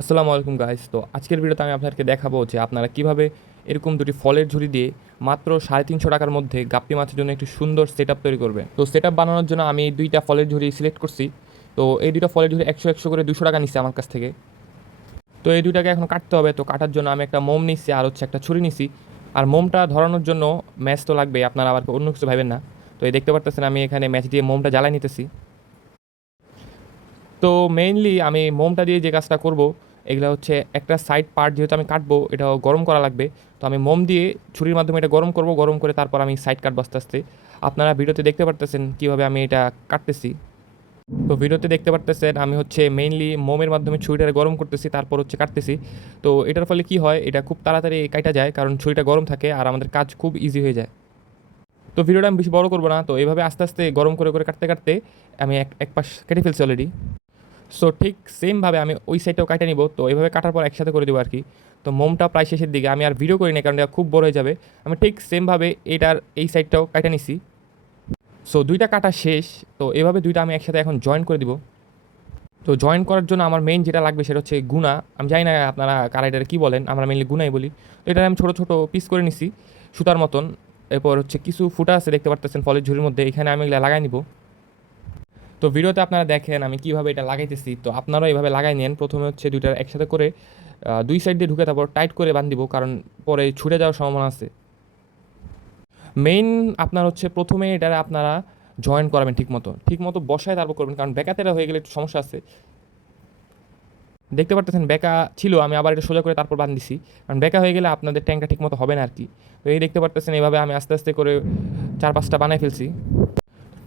আসসালামু আলাইকুম গাইস। তো আজকের ভিডিওতে আমি আপনাদেরকে দেখাবো যে আপনারা কিভাবে এরকম দুটি ফলের ঝুড়ি দিয়ে মাত্র 350 টাকার মধ্যে গাপ্পি মাছের জন্য একটি সুন্দর সেটআপ তৈরি করবেন। তো সেটআপ বানানোর জন্য আমি দুইটা ফলের ঝুড়ি সিলেক্ট করছি। তো এই দুইটা ফলের ঝুড়ি 100 করে 200 টাকা নিচ্ছে আমার কাছ থেকে। তো এই দুইটাকে এখন কাটতে হবে। তো কাটার জন্য আমি একটা মোম নিচ্ছি আর হচ্ছে একটা ছুরি নিছি। আর মোমটা ধরানোর জন্য ম্যাচ তো লাগবেই, আপনারা আবার অন্য কিছু ভাবেন না। তো এই দেখতে পারতেছেন আমি এখানে ম্যাচ দিয়ে মোমটা জ্বালাই নিতেছি। তো মেইনলি আমি মোমটা দিয়ে যে কাজটা করব, এগুলো হচ্ছে একটা সাইড পার্ট যেহেতু আমি কাটবো, এটা গরম করা লাগবে। তো আমি মোম দিয়ে ছুরির মাধ্যমে এটা গরম করব, গরম করে তারপর আমি সাইড কাটবো আস্তে আস্তে। আপনারা ভিডিওতে দেখতে পারতেছেন কীভাবে আমি এটা কাটতেছি। তো ভিডিওতে দেখতে পারতেছেন আমি হচ্ছে মেইনলি মোমের মাধ্যমে ছুরিটা গরম করতেছি, তারপর হচ্ছে কাটতেছি। তো এটার ফলে কি হয়, এটা খুব তাড়াতাড়ি কাটা যায় কারণ ছুরিটা গরম থাকে আর আমাদের কাজ খুব ইজি হয়ে যায়। তো ভিডিওটা আমি বেশি বড় করবো না। তো এইভাবে আস্তে আস্তে গরম করে করে কাটতে কাটতে আমি এক পাশ কেটে ফেলছি অলরেডি। সো ঠিক সেমভাবে আমি ওই সাইডটাও কাটে নিব। তো এইভাবে কাটার পর একসাথে করে দেবো আর কি। তো মোমটা প্রায় শেষের দিকে, আমি আর ভিডিও করি না কারণ এটা খুব বড় হয়ে যাবে। আমি ঠিক সেমভাবে এটার এই সাইডটাও কাটে নিছি। সো দুইটা কাটা শেষ। তো এভাবে দুইটা আমি একসাথে এখন জয়েন করে দিব। তো জয়েন করার জন্য আমার মেইন যেটা লাগবে সেটা হচ্ছে গুনা। আমি জানি না আপনারা কারা এটার কী বলেন, আমরা মেইনলি গুনাই বলি। তো এটা আমি ছোটো ছোটো পিস করে নিছি সুতার মতন। এরপর হচ্ছে কিছু ফুটা আছে দেখতে পারতেছেন ফলের ঝুড়ির মধ্যে, এখানে আমি এগুলো লাগাই নিব। তো ভিডিওতে আপনারা দেখেন আমি কীভাবে এটা লাগাইতেছি। তো আপনারাও এইভাবে লাগাই নেন। প্রথমে হচ্ছে দুইটার একসাথে করে দুই সাইড দিয়ে ঢুকে তারপর টাইট করে বাঁধ দিব, কারণ পরে ছুটে যাওয়ার সম্ভাবনা আছে। মেইন আপনার হচ্ছে প্রথমে এটা আপনারা জয়েন করাবেন ঠিক মতো বসায় তারপর করবেন, কারণ বেকাতেরা হয়ে গেলে একটু সমস্যা আছে। দেখতে পারতেছেন বেকা ছিল, আমি আবার এটা সোজা করে তারপর বাঁধ দিছি, কারণ বেকা হয়ে গেলে আপনাদের ট্যাঙ্কটা ঠিক মতো হবে না আর কি। তো এই দেখতে পারতেছেন এইভাবে আমি আস্তে আস্তে করে 4-5টা বানাই ফেলছি।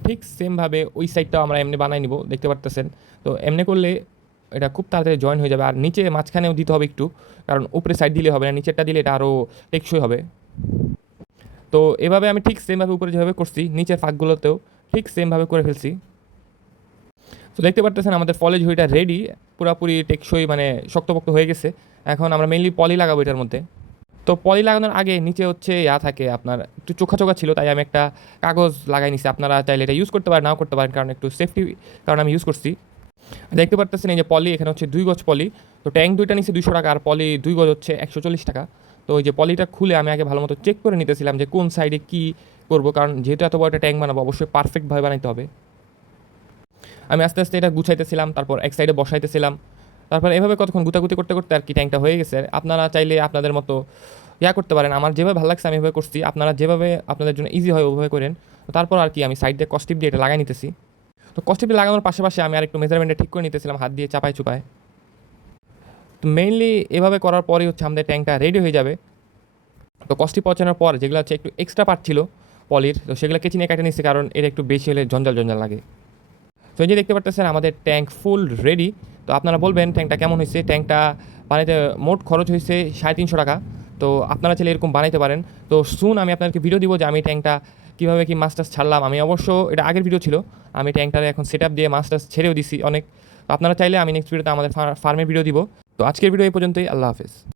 ঠিক সেমভাবে ওই সাইডটাও আমরা এমনি বানাই নিব, দেখতে পারতেছেন। তো এমনি করলে এটা খুব তাড়াতাড়ি জয়েন হয়ে যাবে। আর নিচে মাঝখানেও দিতে হবে একটু, কারণ উপরে সাইড দিলে হবে না, নিচেরটা দিলে এটা আরও টেকসই হবে। তো এভাবে আমি ঠিক সেমভাবে উপরে যেভাবে করছি নিচের ফাঁকগুলোতেও ঠিক সেমভাবে করে ফেলছি। তো দেখতে পারতেছেন আমাদের ফলের ঝুড়িটা রেডি, পুরাপুরি টেকসই মানে শক্তপোক্ত হয়ে গেছে। এখন আমরা মেইনলি পলি লাগাবো এটার মধ্যে। তো পলি লাগানোর আগে নিচে হচ্ছে থাকে আপনার একটু চোখা চোখা ছিল, তাই আমি একটা কাগজ লাগাই নিছি। আপনারা চাইলে এটা ইউজ করতে পারেন, নাও করতে পারেন, কারণ একটু সেফটি কারণ আমি ইউজ করছি। দেখতে পারতেছেন এই যে পলি, এখানে হচ্ছে 2 গজ পলি। তো ট্যাঙ্ক দুইটা নিচ্ছে 200 টাকা, আর পলি 2 গজ হচ্ছে 140 টাকা। তো ওই যে পলিটা খুলে আমি আগে ভালো মতো চেক করে নিতেছিলাম যে কোন সাইডে কী করবো, কারণ যেহেতু এত বড় একটা ট্যাঙ্ক বানাবো অবশ্যই পারফেক্টভাবে বানাইতে হবে। আমি আস্তে আস্তে এটা গুছাইতেছিলাম, তারপর এক সাইডে বসাইতেছিলাম। তারপর এভাবে কতক্ষণ গুতাগুতি করতে করতে আর কি ট্যাঙ্কটা হয়ে গেছে। আপনারা চাইলে আপনাদের মতো করতে পারেন। আমার যেভাবে ভালো লাগছে আমি এভাবে করছি, আপনারা যেভাবে আপনাদের জন্য ইজি হয় ওভাবে করেন। তো তারপর আর কি আমি সাইড দিয়ে কস্টিপ দিয়ে এটা লাগাই নিতেছি। তো কস্টিপ লাগানোর পাশাপাশি আমি আর একটু মেজারমেন্টটা ঠিক করে নিতেছিলাম হাত দিয়ে চাপায় চুপায়। তো মেইনলি এভাবে করার পরেই হচ্ছে আমাদের ট্যাঙ্কটা রেডি হয়ে যাবে। তো কস্টিপ পৌঁছানোর পর যেগুলো হচ্ছে একটু এক্সট্রা পার্ট ছিল পলির, তো সেগুলো কেচি নিয়ে কেটে নিচ্ছি, কারণ এটা একটু বেশি হলে জঞ্জাল জঞ্জাল লাগে। তো এই যে দেখতে পারতেছেন আমাদের ট্যাঙ্ক ফুল রেডি। তো আপনারা বলবেন ট্যাঙ্কটা কেমন হয়েছে। ট্যাঙ্কটা বানাইতে মোট খরচ হয়েছে 350 টাকা। তো আপনারা চাইলে এরকম বানাইতে পারেন। তো সুন আমি আপনাদেরকে ভিডিও দিব যে আমি ট্যাঙ্কটা কীভাবে কি মাছ টাছ ছাড়লাম। আমি অবশ্য এটা আগের ভিডিও ছিল, আমি ট্যাঙ্কটারে এখন সেট আপ দিয়ে মাছ টাছ ছেড়েও দিছি অনেক। তো আপনারা চাইলে আমি নেক্সট ভিডিওতে আমাদের ফার্মের ভিডিও দিব। তো আজকের ভিডিও এই পর্যন্তই। আল্লাহ হাফেজ।